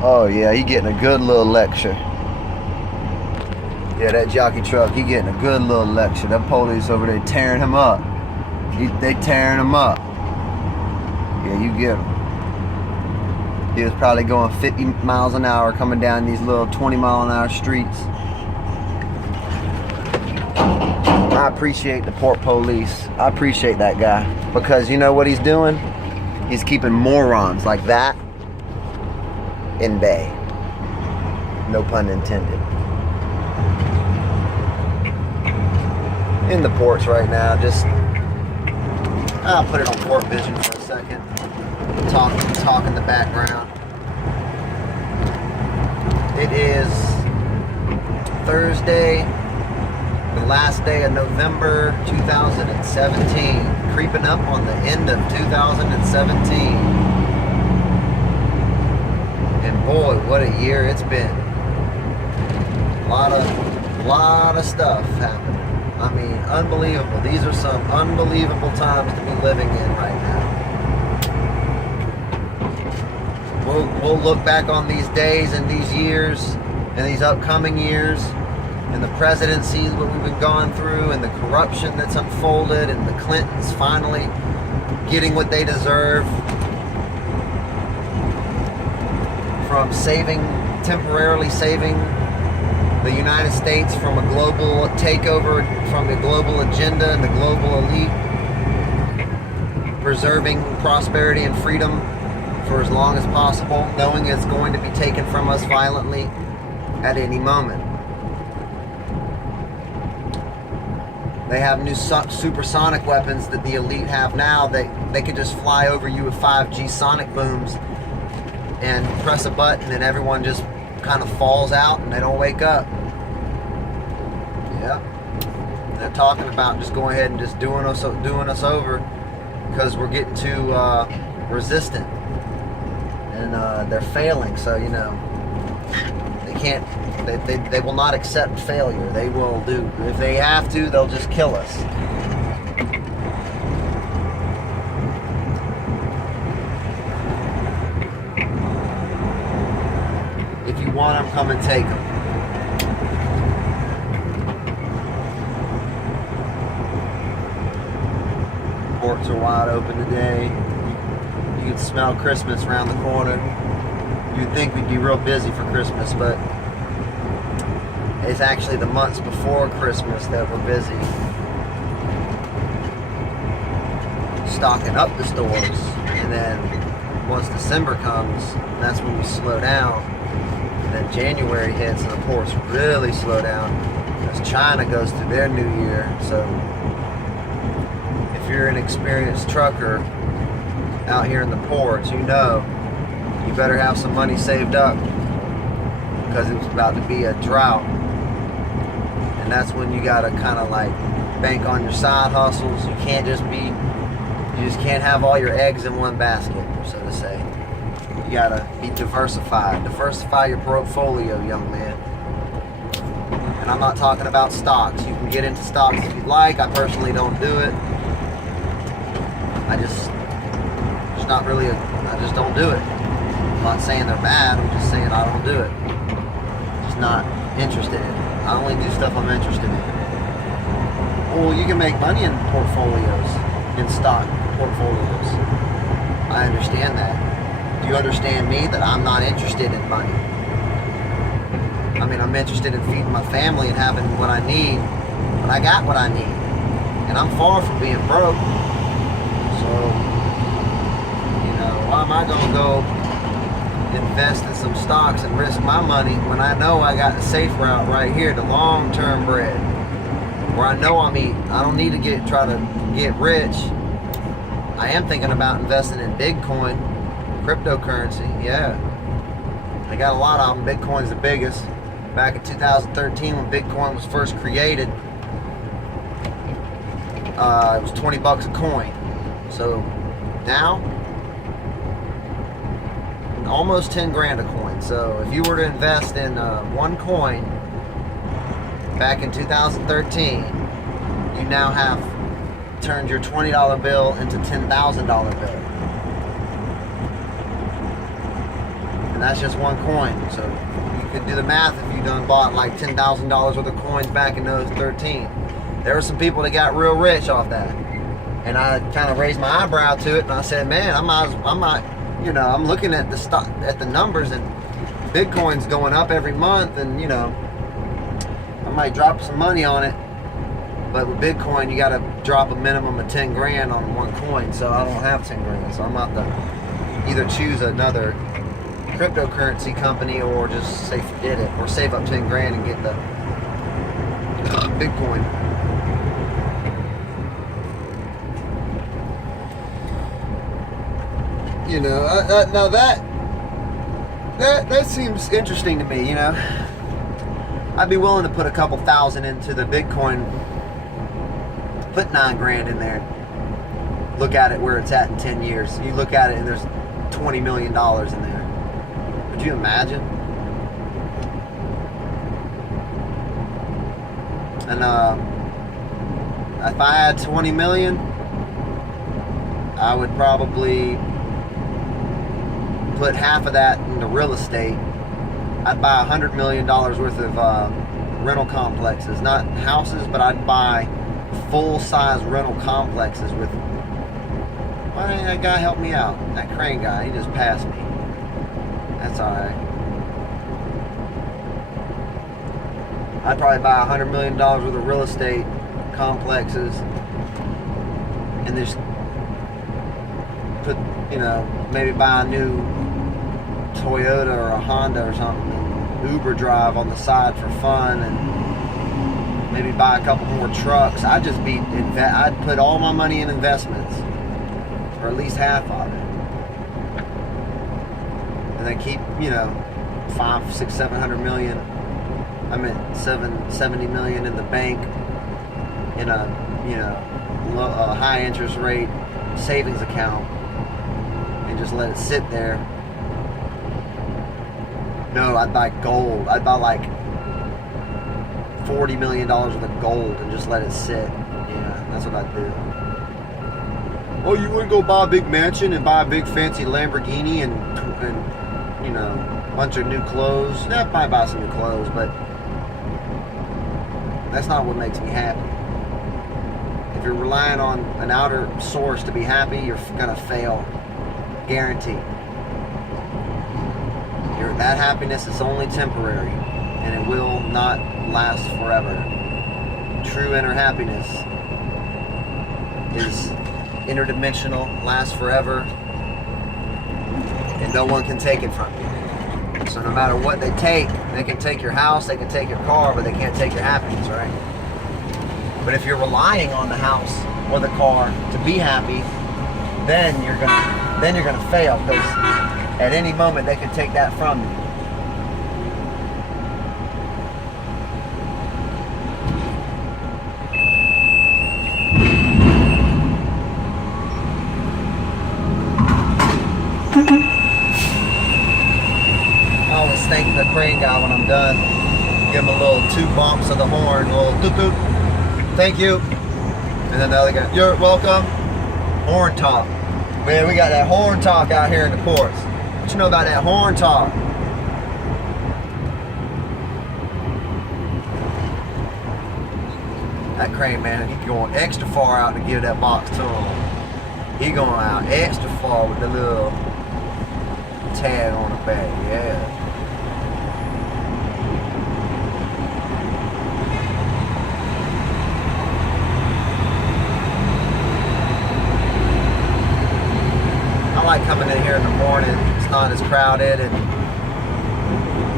Oh yeah, he getting a good little lecture. Yeah, that jockey truck, he getting a good little lecture. That police over there tearing him up. They tearing him up. Yeah, you get him. He was probably going 50 miles an hour coming down these little 20-mile-an-hour streets. I appreciate the Port Police. I appreciate that guy. Because you know what he's doing? He's keeping morons like that in bay. No pun intended. In the ports right now, just I'll put it on Port Vision for a second. Talk in the background. It is Thursday, the last day of November 2017, creeping up on the end of 2017. And boy, what a year it's been. A lot of stuff happened. I mean, unbelievable. These are some unbelievable times to be living in right now. We'll look back on these days and these years and these upcoming years and the presidencies, what we've been going through, and the corruption that's unfolded, and the Clintons finally getting what they deserve from temporarily saving the United States from a global takeover, from the global agenda and the global elite, preserving prosperity and freedom for as long as possible, knowing it's going to be taken from us violently at any moment. They have new supersonic weapons that the elite have now. They could just fly over you with 5G sonic booms and press a button and everyone just kind of falls out and they don't wake up. Yeah. They're talking about just going ahead and just doing us over because we're getting too resistant. And they're failing, so you know they can't. They will not accept failure. They will do. If they have to, they'll just kill us. If you want them, come and take them. Ports are wide open today. You can smell Christmas around the corner. You'd think we'd be real busy for Christmas, but it's actually the months before Christmas that we're busy stocking up the stores. And then once December comes, that's when we slow down. And then January hits and the ports really slow down as China goes through their new year. So if you're an experienced trucker out here in the ports, you know you better have some money saved up because it's about to be a drought. And that's when you gotta kind of like bank on your side hustles. You just can't have all your eggs in one basket, so to say. You gotta be diversified. Diversify your portfolio, young man. And I'm not talking about stocks. You can get into stocks if you'd like. I personally don't do it. I just don't do it. I'm not saying they're bad, I'm just saying I don't do it. Just not interested in it. I only do stuff I'm interested in. Well, you can make money in portfolios, in stock portfolios. I understand that. Do you understand me that I'm not interested in money? I mean, I'm interested in feeding my family and having what I need, but I got what I need. And I'm far from being broke. So, why am I going to go invest in some stocks and risk my money when I know I got the safe route right here, the long-term bread, where I know I'm eating? I don't need to try to get rich. I am thinking about investing in Bitcoin, cryptocurrency, yeah. I got a lot of them. Bitcoin's the biggest. Back in 2013 when Bitcoin was first created, it was 20 bucks a coin. So now, almost 10 grand a coin. So if you were to invest in one coin back in 2013, you now have turned your $20 bill into $10,000 bill. and that's just one coin. So you can do the math if you done bought like $10,000 worth of coins back in those 13. There were some people that got real rich off that. And I kind of raised my eyebrow to it, and I said, man, I'm looking at the stock, at the numbers, and Bitcoin's going up every month, and I might drop some money on it. But with Bitcoin, you got to drop a minimum of 10 grand on one coin. So I don't have 10 grand. So I'm about to either choose another cryptocurrency company or just say forget it, or save up 10 grand and get the Bitcoin. Now that seems interesting to me. I'd be willing to put a couple thousand into the Bitcoin. Put 9 grand in there. Look at it where it's at in 10 years. You look at it and there's $20 million in there. Could you imagine? And if I had 20 million, I would probably put half of that into real estate. I'd buy $100 million worth of rental complexes, not houses, but I'd buy full-size rental complexes with. Why didn't that guy help me out? That crane guy, he just passed me. That's alright. I'd probably buy $100 million worth of real estate complexes and just put, maybe buy a new Toyota or a Honda or something and Uber drive on the side for fun, and maybe buy a couple more trucks. I'd put all my money in investments, or at least half of it, and then keep 500, 600, 700 million. I meant 70 million in the bank in a a high interest rate savings account, and just let it sit there. No, I'd buy gold. I'd buy like $40 million worth of gold and just let it sit. Yeah, that's what I'd do. Oh, you wouldn't go buy a big mansion and buy a big fancy Lamborghini and a bunch of new clothes? Yeah, I'd probably buy some new clothes, but that's not what makes me happy. If you're relying on an outer source to be happy, you're gonna fail. Guaranteed. That happiness is only temporary, and it will not last forever. True inner happiness is interdimensional, lasts forever, and no one can take it from you. So no matter what they can take your house, they can take your car, but they can't take your happiness, right? But if you're relying on the house or the car to be happy, then you're gonna fail, because at any moment they can take that from you. I always thank the crane guy when I'm done. Give him a little 2 bumps of the horn, a little toot toot. Thank you. And then the other guy, you're welcome. Horn talk. Man, we got that horn talk out here in the course. What you know about that horn talk? That crane man, he's going extra far out to give that box to him. He going out extra far with the little tag on the back, yeah. I like coming in here in the morning. It's not as crowded, and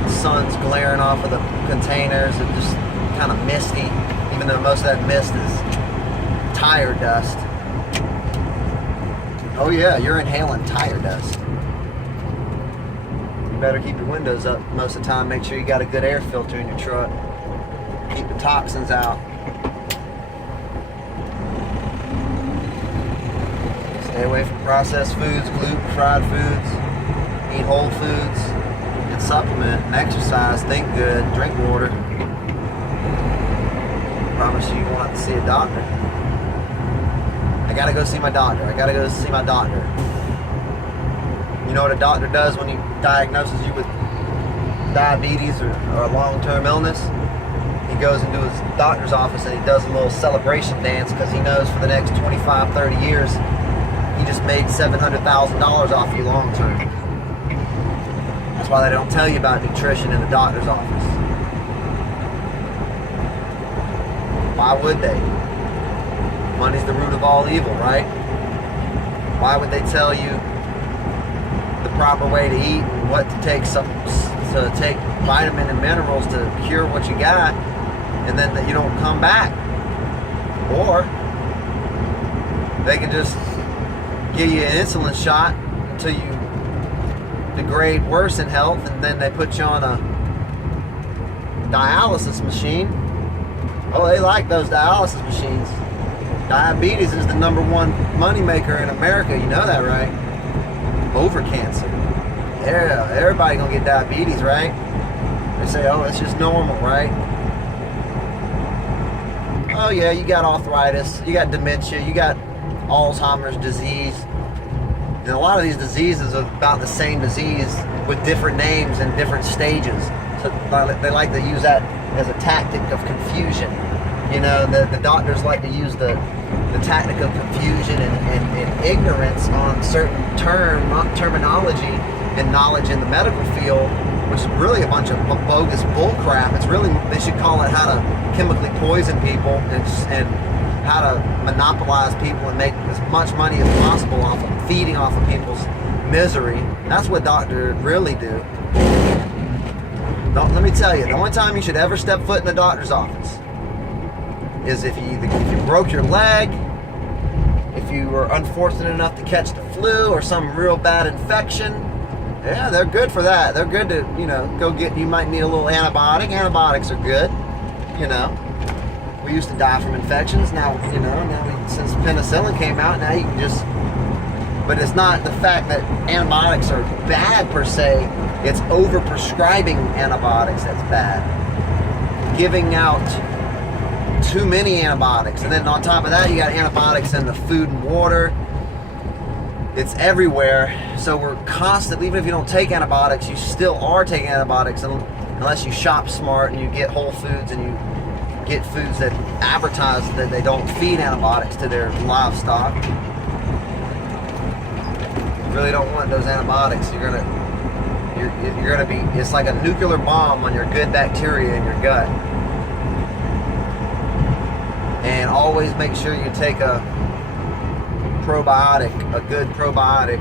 the sun's glaring off of the containers, and just kind of misty, even though most of that mist is tire dust. Oh yeah, you're inhaling tire dust. You better keep your windows up most of the time. Make sure you got a good air filter in your truck. Keep the toxins out. Stay away from processed foods, gluten, fried foods. Eat whole foods. And supplement and exercise. Think good. Drink water. I promise you won't have to see a doctor. I gotta go see my doctor. You know what a doctor does when he diagnoses you with diabetes or a long-term illness? He goes into his doctor's office and he does a little celebration dance because he knows for the next 25, 30 years he just made $700,000 off you long-term. That's why they don't tell you about nutrition in the doctor's office. Why would they? Money's the root of all evil, right? Why would they tell you the proper way to eat and what to take, to take vitamin and minerals to cure what you got, and then that you don't come back? Or they can just give you an insulin shot until you degrade worse in health, and then they put you on a dialysis machine. Oh, they like those dialysis machines. Diabetes is the #1 moneymaker in America. You know that, right? Over cancer. Yeah, everybody gonna get diabetes, right? They say, oh, it's just normal, right? Oh yeah, you got arthritis, you got dementia, you got Alzheimer's disease. And a lot of these diseases are about the same disease with different names and different stages. So they like to use that as a tactic of confusion. You know, the doctors like to use the tactic of confusion and ignorance on certain terminology and knowledge in the medical field, which is really a bunch of bogus bull crap. It's really, they should call it how to chemically poison people and how to monopolize people and make as much money as possible off of feeding off of people's misery. That's what doctors really do. Let me tell you, the only time you should ever step foot in the doctor's office is if you broke your leg, if you were unfortunate enough to catch the flu or some real bad infection. Yeah, they're good for that. They're good to, go get, you might need a little antibiotic. Antibiotics are good, We used to die from infections. Now, since penicillin came out, now you can just, but it's not the fact that antibiotics are bad per se. It's over-prescribing antibiotics that's bad. Giving out too many antibiotics. And then on top of that, you got antibiotics in the food and water. It's everywhere. So we're constantly, even if you don't take antibiotics, you still are taking antibiotics unless you shop smart and you get Whole Foods and you get foods that advertise that they don't feed antibiotics to their livestock. You really don't want those antibiotics. You're gonna be, it's like a nuclear bomb on your good bacteria in your gut. And always make sure you take a probiotic, a good probiotic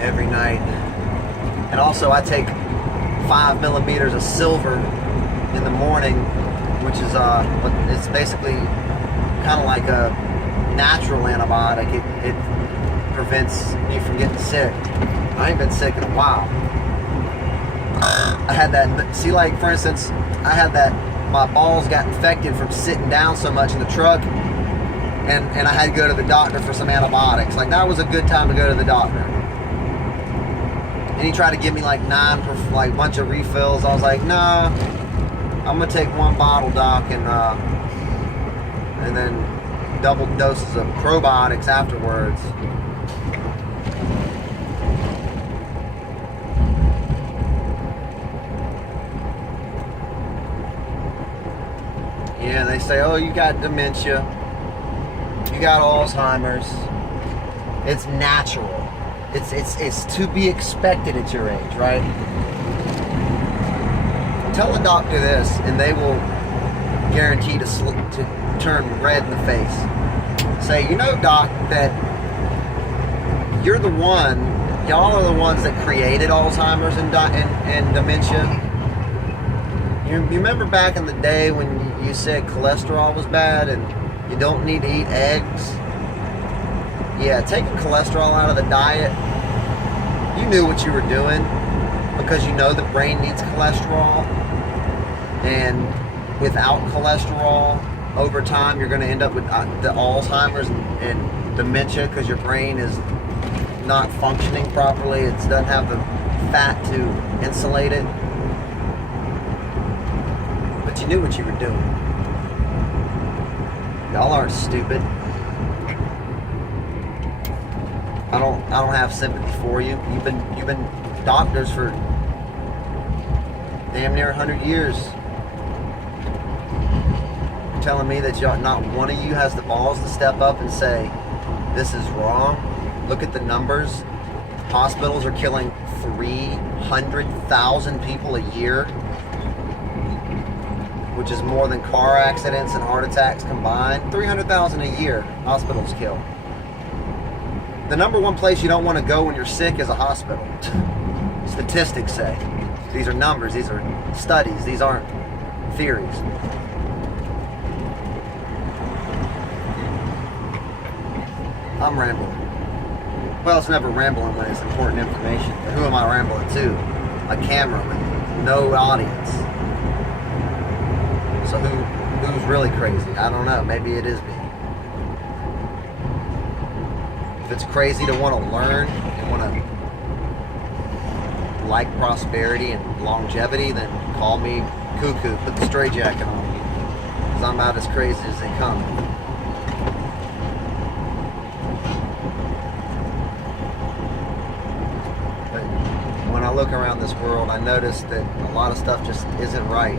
every night. And also I take 5 millimeters of silver in the morning, which is it's basically kind of like a natural antibiotic. It prevents you from getting sick. I ain't been sick in a while. I had that, see, like for instance, I had that, my balls got infected from sitting down so much in the truck, and I had to go to the doctor for some antibiotics. Like, that was a good time to go to the doctor. And he tried to give me like 9 for like a bunch of refills. I was like, nah, I'm gonna take 1 bottle, doc, and then double doses of probiotics afterwards. Yeah, they say, oh, you got dementia, you got Alzheimer's. It's natural. It's to be expected at your age, right? Tell a doctor this, and they will guarantee to turn red in the face. Say, doc, that you're the one, y'all are the ones that created Alzheimer's and dementia. You remember back in the day when you said cholesterol was bad and you don't need to eat eggs? Yeah, taking cholesterol out of the diet, you knew what you were doing, because the brain needs cholesterol. And without cholesterol, over time, you're going to end up with the Alzheimer's and dementia, because your brain is not functioning properly. It doesn't have the fat to insulate it. But you knew what you were doing. Y'all aren't stupid. I don't have sympathy for you. You've been doctors for damn near 100 years. You're telling me that not one of you has the balls to step up and say, this is wrong? Look at the numbers. Hospitals are killing 300,000 people a year, which is more than car accidents and heart attacks combined. 300,000 a year hospitals kill. The number one place you don't want to go when you're sick is a hospital. Statistics say. These are numbers, these are studies, these aren't theories. I'm rambling. Well, it's never rambling when it's important information. But who am I rambling to? A camera with no audience. So who's really crazy? I don't know. Maybe it is me. If it's crazy to want to learn and want to like prosperity and longevity, then call me cuckoo. Put the stray jacket on me, because I'm about as crazy as they come. But when I look around this world, I notice that a lot of stuff just isn't right.